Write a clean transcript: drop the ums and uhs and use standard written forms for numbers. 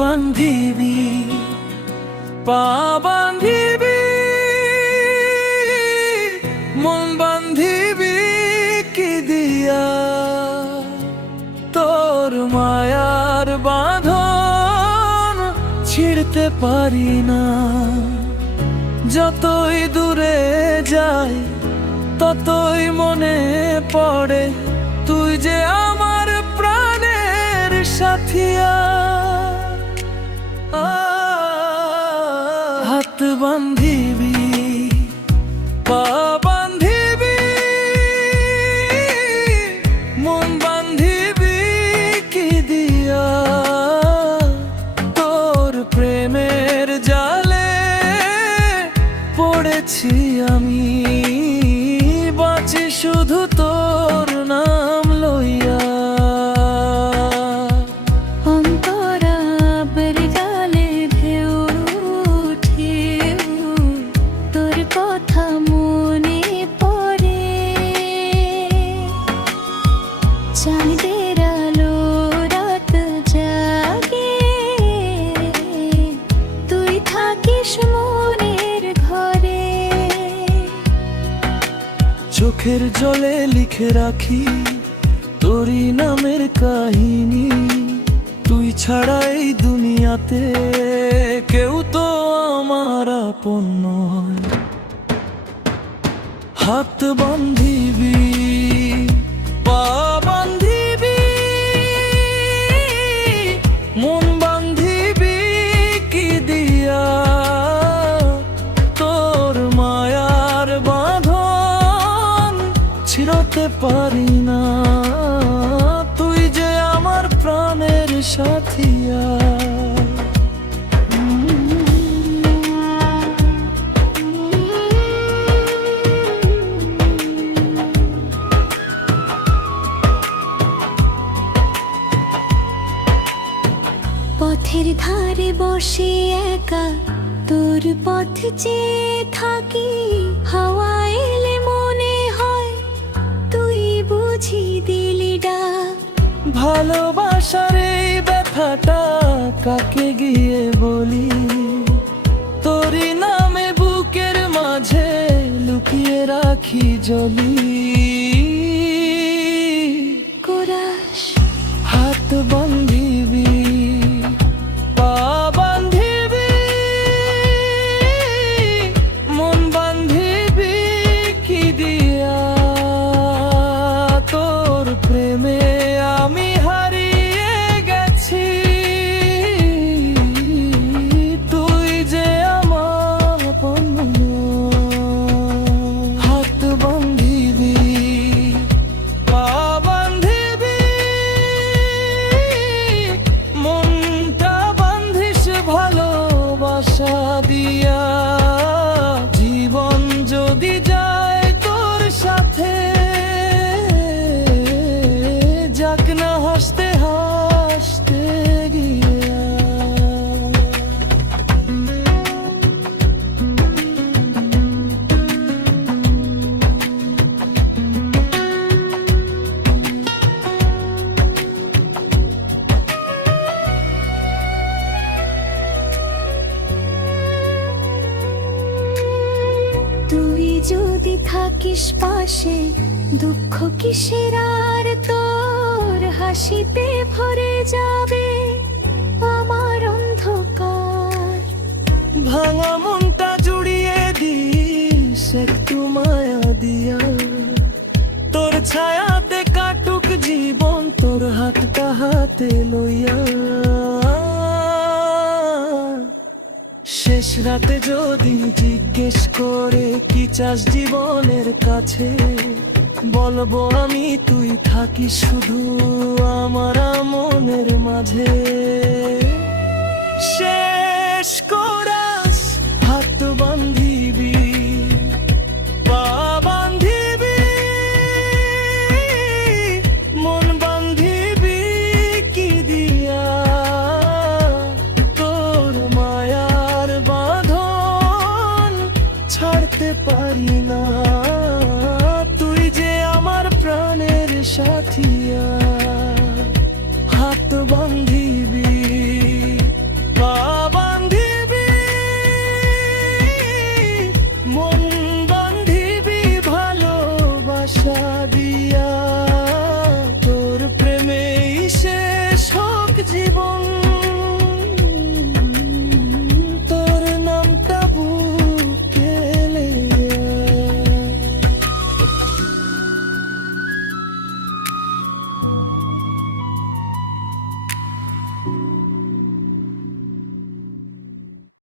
বান্ধিবি, পা বান্ধিবি, মন বান্ধিবি কি দিয়া? তোর মায়ার বাঁধন ছিঁড়তে পারি না। যতই দূরে যাই ততই মনে পড়ে তুই যে আমার প্রাণের সাথিয়া। হাত বান্ধিবি, পা বান্ধিবি, মন বান্ধিবি কি দিয়া? তোর প্রেমের জালে পড়েছি আমি, বাঁচি শুধু তোর নাম লইয়া। অন্তরাবের গালে ঢেউ উঠে, তোর কথা মনে পড়ে। চাঁদের আলো রাত জাগে, তুই থাকিস মনের ঘরে। চোখের জলে লিখে রাখি তোরই নামের কাহিনী। তুই ছাড়া এই দুনিয়াতে কেউ তো আমার আপন নয়। হাত বান্ধিবি, পা বান্ধিবি, মন বান্ধিবি কি দিয়া? তোর মায়ার বাঁধন ছিঁড়তে পারি না। তুই যে আমার প্রাণের সাথিয়া। পথের ধারে বসে একা তোর পথ চেয়ে থাকি। হাওয়া এলে মনে হয় তুই বুঝি দিলি ডাক। ভালোবাসার এই ব্যথাটা কাকে গিয়ে বলি? তোরই নামে বুকের মাঝে লুকিয়ে রাখি জলি। কোরাস হাত বান্ধিবি, পা বান্ধিবি, মন বান্ধিবি কি দিয়া? তোর প্রেমে আমি হারিয়ে গেছি, তুই যে আমার আপন। হাত বান্ধিবি, পা বান্ধিবি, মনটা বান্ধিস ভালোবাসা দিয়া। জীবন যদি যায় তোর সাথে, যাক না হাসতে হাসতে গিয়া। তুই যদি থাকিস পাশে, দুঃখ কিসের আর? তোর হাসিতে ভরে যাবে আমার অন্ধকার। ভাঙা মনটা জুড়িয়ে দিস একটু মায়া দিয়া। তোর ছায়াতে কাটুক জীবন, তোর হাতটা হাতে লইয়া। শেষ রাতে যদি জিজ্ঞেস করে কি চাস জীবনের কাছে, বলবো আমি তুই থাকিস শুধু আমার মনের মাঝে। শেষ কোরাস হাত বান্ধিবি, পা বান্ধিবি, মন বান্ধিবি কি দিয়া? তোর মায়ার বাঁধন ছাড়তে পারি না। তুই যে আমার প্রাণের সাথিয়া।